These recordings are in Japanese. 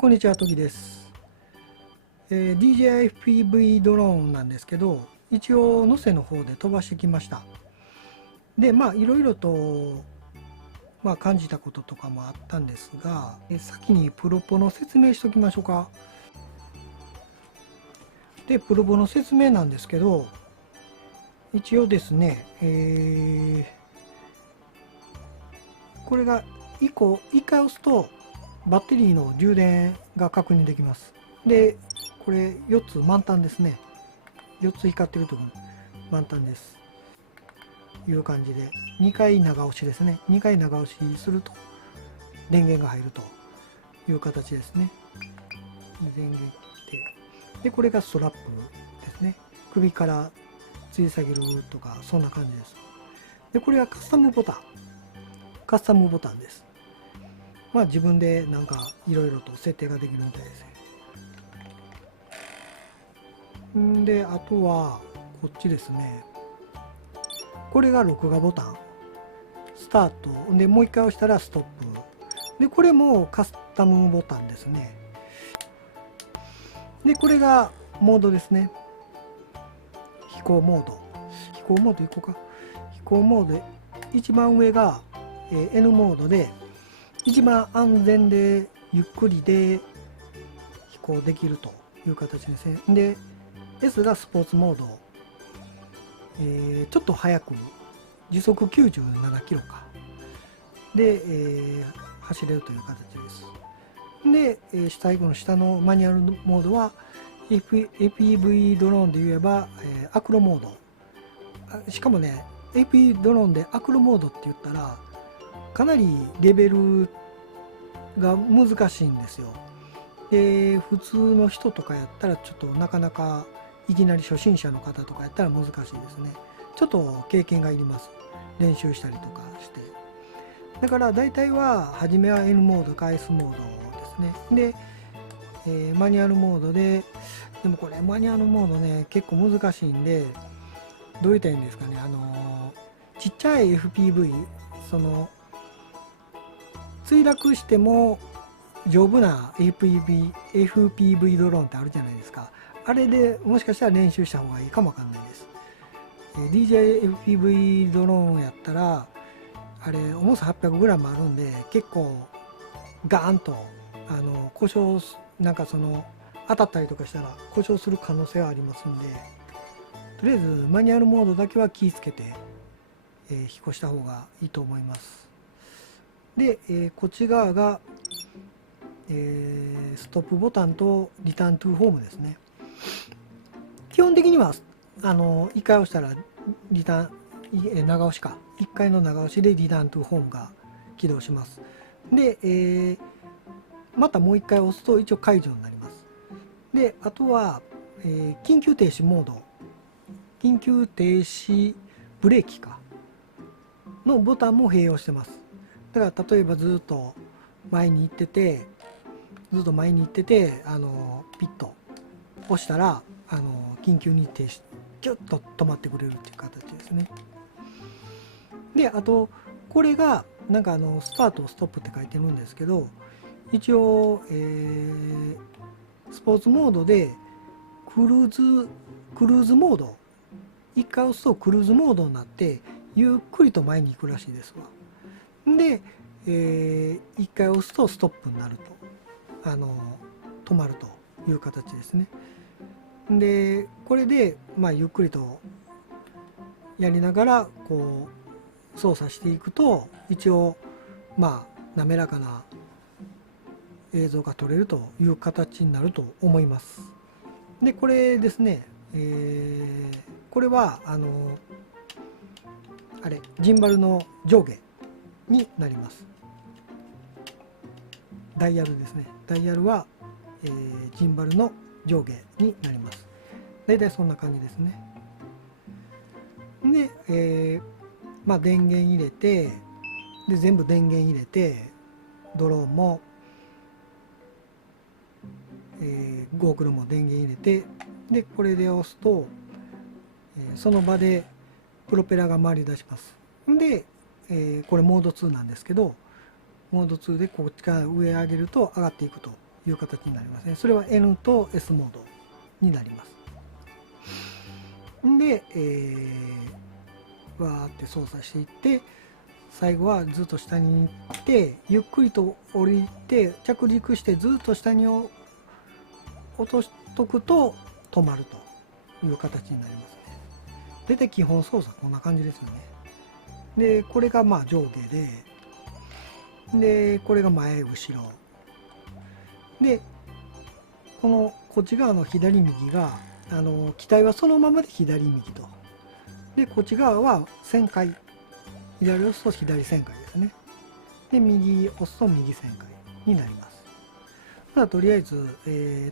こんにちは、トギです。DJI-FPV ドローンなんですけど、一応能勢の方で飛ばしてきました。で、いろいろと、感じたこととかもあったんですが、先にプロポの説明しときましょうか。で、プロポの説明なんですけど、一応ですね、これが1回押すとバッテリーの充電が確認できます。で、これ4つ満タンですね。4つ光ってるところ満タンです。いう感じで2回長押しですね。2回長押しすると電源が入るという形ですね。電源で、これがストラップですね。首から吊り下げるとかそんな感じです。で、これはカスタムボタンです。自分でなんかいろいろと設定ができるみたいですね。で、あとはこっちですね。これが録画ボタン。スタート。で、もう一回押したらストップ。で、これもカスタムボタンですね。で、これがモードですね。飛行モード。飛行モードいこうか。飛行モードで、一番上が、N モードで、一番安全でゆっくりで飛行できるという形ですね。で、S がスポーツモード。ちょっと速く、時速97キロか。で、走れるという形です。で、最後の下のマニュアルモードは、FPV ドローンで言えば、アクロモード。しかもね、FPV ドローンでアクロモードって言ったら、かなりレベルが難しいんですよ。で、普通の人とかやったらちょっとなかなかいきなり初心者の方とかやったら難しいですね。ちょっと経験がいります。練習したりとかして。だから大体は初めは N モードか S モードですね。で、マニュアルモードで、でもこれマニュアルモードね結構難しいんで、どう言ったらいいんですかね、ちっちゃい FPV、その墜落しても丈夫な FPV ドローンってあるじゃないですか。あれでもしかしたら練習した方がいいかもわかんないです。DJI-FPV ドローンやったら、あれ重さ 800g あるんで、結構ガーンと故障、なんかその当たったりとかしたら故障する可能性はありますんで、とりあえずマニュアルモードだけは気をつけて、飛行した方がいいと思います。で、こっち側が、ストップボタンとリターントゥーホームですね。基本的には1回押したらリターン、長押しか、1回の長押しでリターントゥーホームが起動します。で、またもう1回押すと一応解除になります。で、あとは、緊急停止モード、緊急停止ブレーキかのボタンも併用してます。だから例えばずっと前に行ってて、ピッと押したら緊急に停止、キュッと止まってくれるっていう形ですね。で、あとこれがなんかスタートストップって書いてるんですけど、一応、スポーツモードでクルーズモード、一回押すとクルーズモードになってゆっくりと前に行くらしいですわ。で、一回押すとストップになると、止まるという形ですね。で、これでゆっくりとやりながらこう操作していくと、一応滑らかな映像が撮れるという形になると思います。で、これですね、これはジンバルの上下になります。ダイヤルですね。ダイヤルは、ジンバルの上下になります。だいたいそんな感じですね。で、電源入れて、で全部電源入れて、ドローンも、GoPro も電源入れて、でこれで押すと、その場でプロペラが回り出します。で、これモード2なんですけど、モード2でこっちから上上げると上がっていくという形になりますね。それは N と S モードになります。で、わーって操作していって、最後はずっと下に行ってゆっくりと降りて着陸してずっと下に落としとくと止まるという形になりますね。大体基本操作こんな感じですよね。でこれがまあ上下でこれが前後ろで、こっち側の左右が機体はそのままで左右と、でこっち側は旋回、左押すと左旋回ですね。で右押すと右旋回になります。ではとりあえず、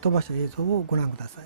飛ばした映像をご覧ください。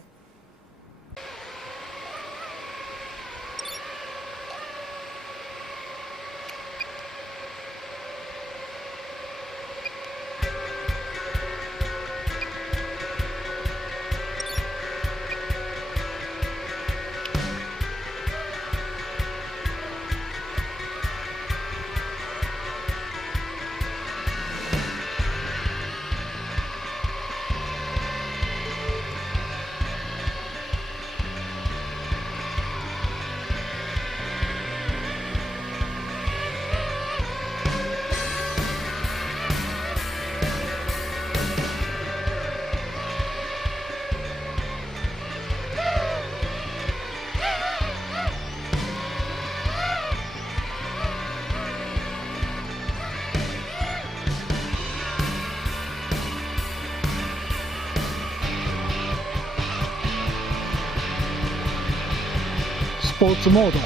スポーツモード、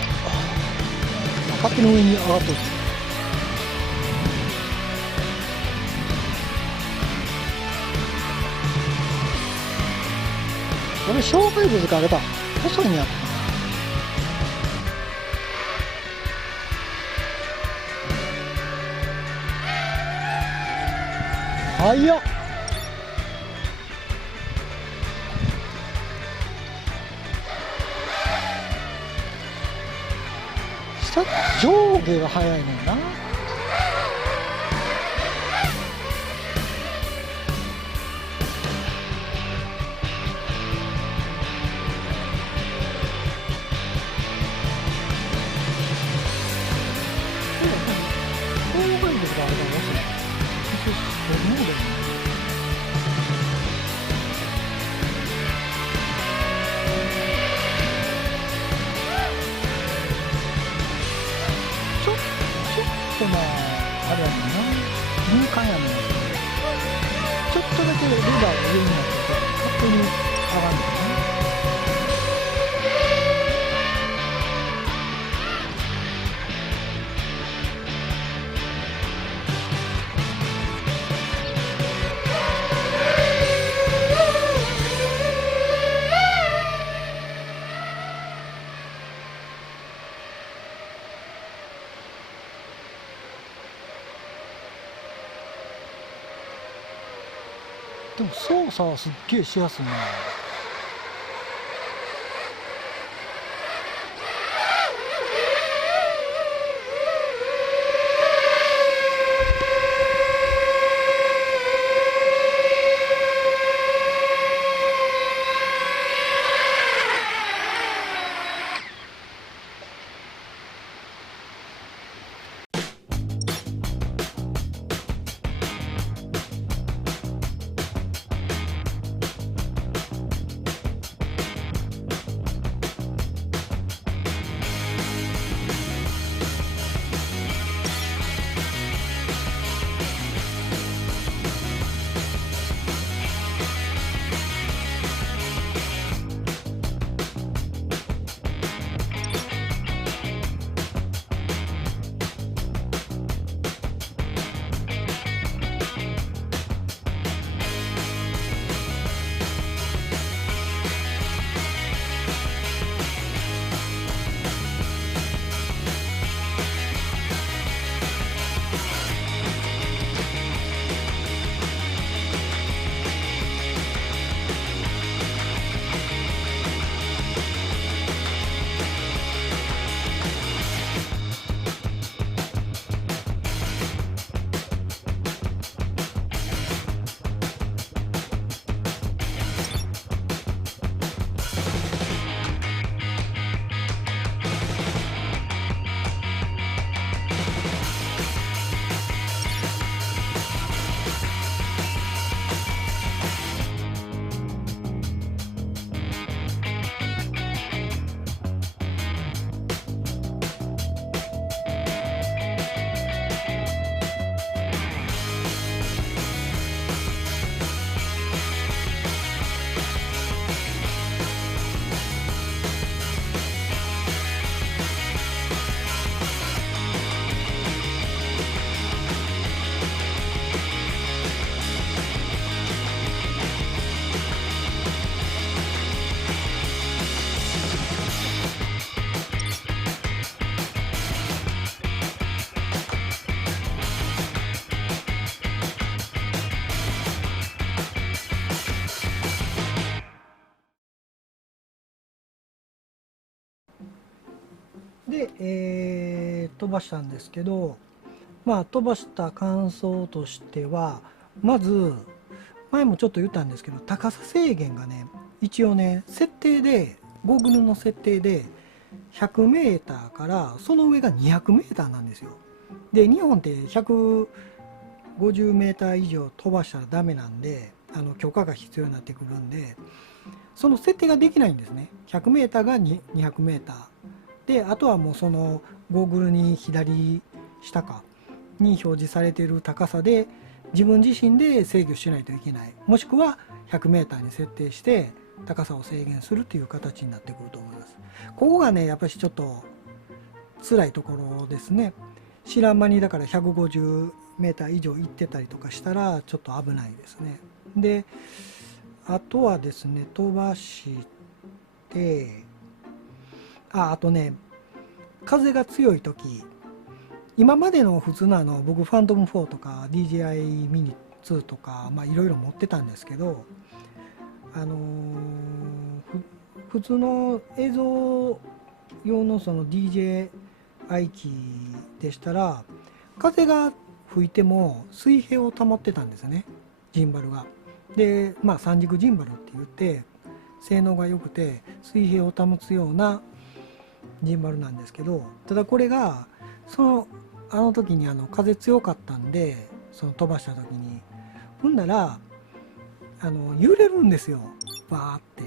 崖の上に上がっとる。これ障害物があれば細いんやろな。はいよ。上下が速いねんな。まああれやねんな、敏感やねん。ちょっとだけレバーが上になってて勝手に上がるんだよね。でも操作はすっげえしやすいな。で、飛ばしたんですけど、まあ飛ばした感想としては、まず前もちょっと言ったんですけど、高さ制限がね、一応ね、設定でゴーグルの設定で 100m からその上が 200m なんですよ。で日本って150m 以上飛ばしたらダメなんで、許可が必要になってくるんで、その設定ができないんですね。 100m が 200m で、あとはもうそのゴーグルに左下かに表示されている高さで自分自身で制御しないといけない、もしくは 100m に設定して高さを制限するという形になってくると思います。ここがねやっぱりちょっと辛いところですね。知らん間にだから150メーター以上行ってたりとかしたらちょっと危ないですね。であとはですね、飛ばしてあとね、風が強い時、今までの普通の僕ファントム4とか DJI ミニ2とかいろいろ持ってたんですけど、普通の映像用のその DJI 機でしたら、風が吹いても水平を保ってたんですよね、ジンバルが。で三軸ジンバルって言って性能が良くて水平を保つようなジンバルなんですけど、ただこれがあの時に風強かったんで、その飛ばした時にほんなら揺れるんですよ、バーって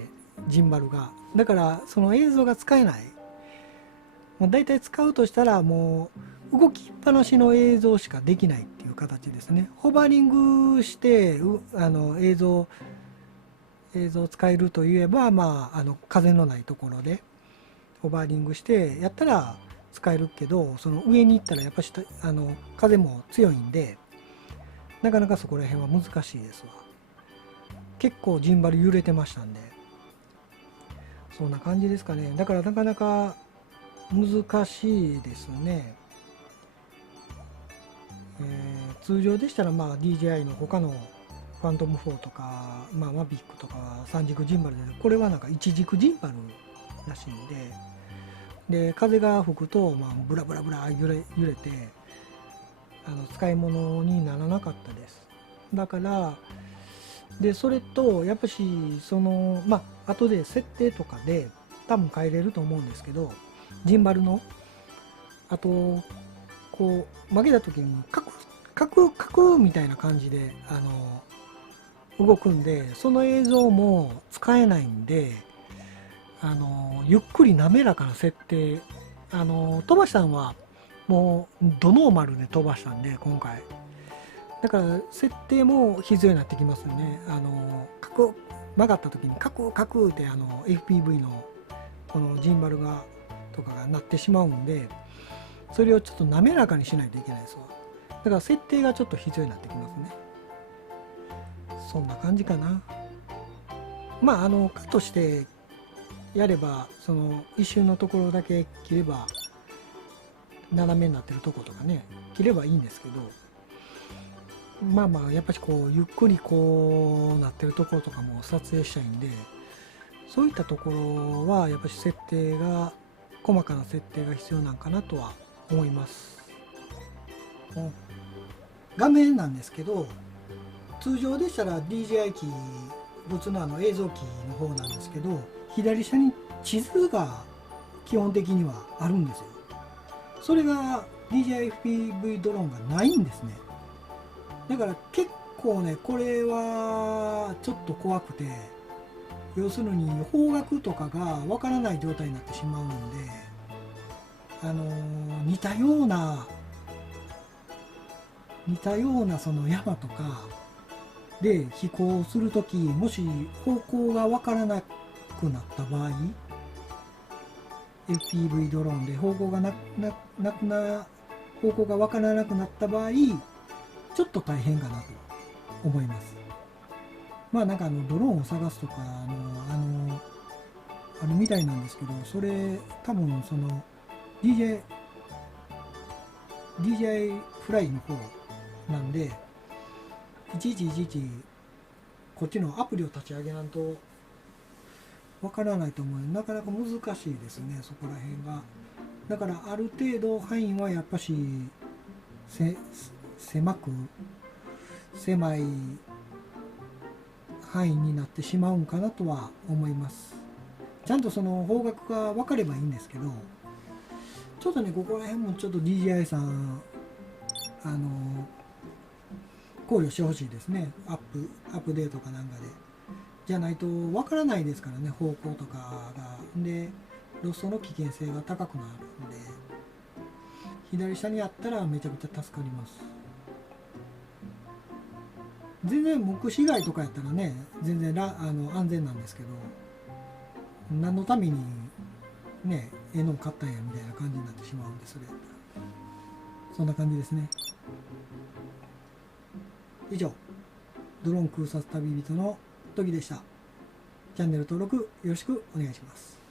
ジンバルが。だからその映像が使えない。もう大体使うとしたらもう動きっぱなしの映像しかできないっていう形ですね。ホバリングして映像を使えるといえば、風のないところでホバリングしてやったら使えるけど、その上に行ったらやっぱし風も強いんで、なかなかそこら辺は難しいですわ。結構ジンバル揺れてましたんで、そんな感じですかね。だからなかなか難しいですね。通常でしたらDJI の他のファントム4とか、マビックとか三軸ジンバルで、これはなんか一軸ジンバルらしいんで、風が吹くとブラブラブラ揺れて使い物にならなかったです。だからそれとやっぱし後で設定とかで多分変えれると思うんですけど、ジンバルのあとこう曲げた時にカクみたいな感じで動くんで、その映像も使えないんで、ゆっくり滑らかな設定、飛ばしたのはもうドノーマルで飛ばしたんで今回、だから設定も必要になってきますよね。曲がった時にカクカクって FPV のこのジンバルがとかが鳴ってしまうんで、それをちょっと滑らかにしないといけないですわ。だから設定がちょっと必要になってきますね。そんな感じかな。カットしてやれば、その一瞬のところだけ切れば、斜めになってるとことかね切ればいいんですけど、やっぱりゆっくりこうなってるところとかも撮影したいんで、そういったところはやっぱり細かな設定が必要なんかなとは思います。画面なんですけど、通常でしたら DJI 機、普通の映像機の方なんですけど、左下に地図が基本的にはあるんですよ。それが DJI FPV ドローンがないんですね。だから結構ね、これはちょっと怖くて、要するに方角とかがわからない状態になってしまうんで、似たようなその山とかで飛行するとき、もし方向がわからなくなった場合、FPV ドローンで方向がわからなくなった場合、ちょっと大変かなと思います。ドローンを探すとかあるみたいなんですけど、それ多分その DJI フライの方なんで、いちいちこっちのアプリを立ち上げないとわからないと思うので、なかなか難しいですね、そこら辺が。だからある程度範囲はやっぱし狭い範囲になってしまうんかなとは思います。ちゃんとその方角が分かればいいんですけど、ちょっとねここら辺もちょっと DJI さん考慮してほしいですね。アップデートかなんかでじゃないと分からないですからね、方向とかが。でロストの危険性が高くなるんで、左下にあったらめちゃくちゃ助かります。全然目視外とかやったらね全然安全なんですけど、何のためにね絵の買ったんやみたいな感じになってしまうんで、それやったらそんな感じですね。以上、ドローン空撮旅人の時でした。チャンネル登録よろしくお願いします。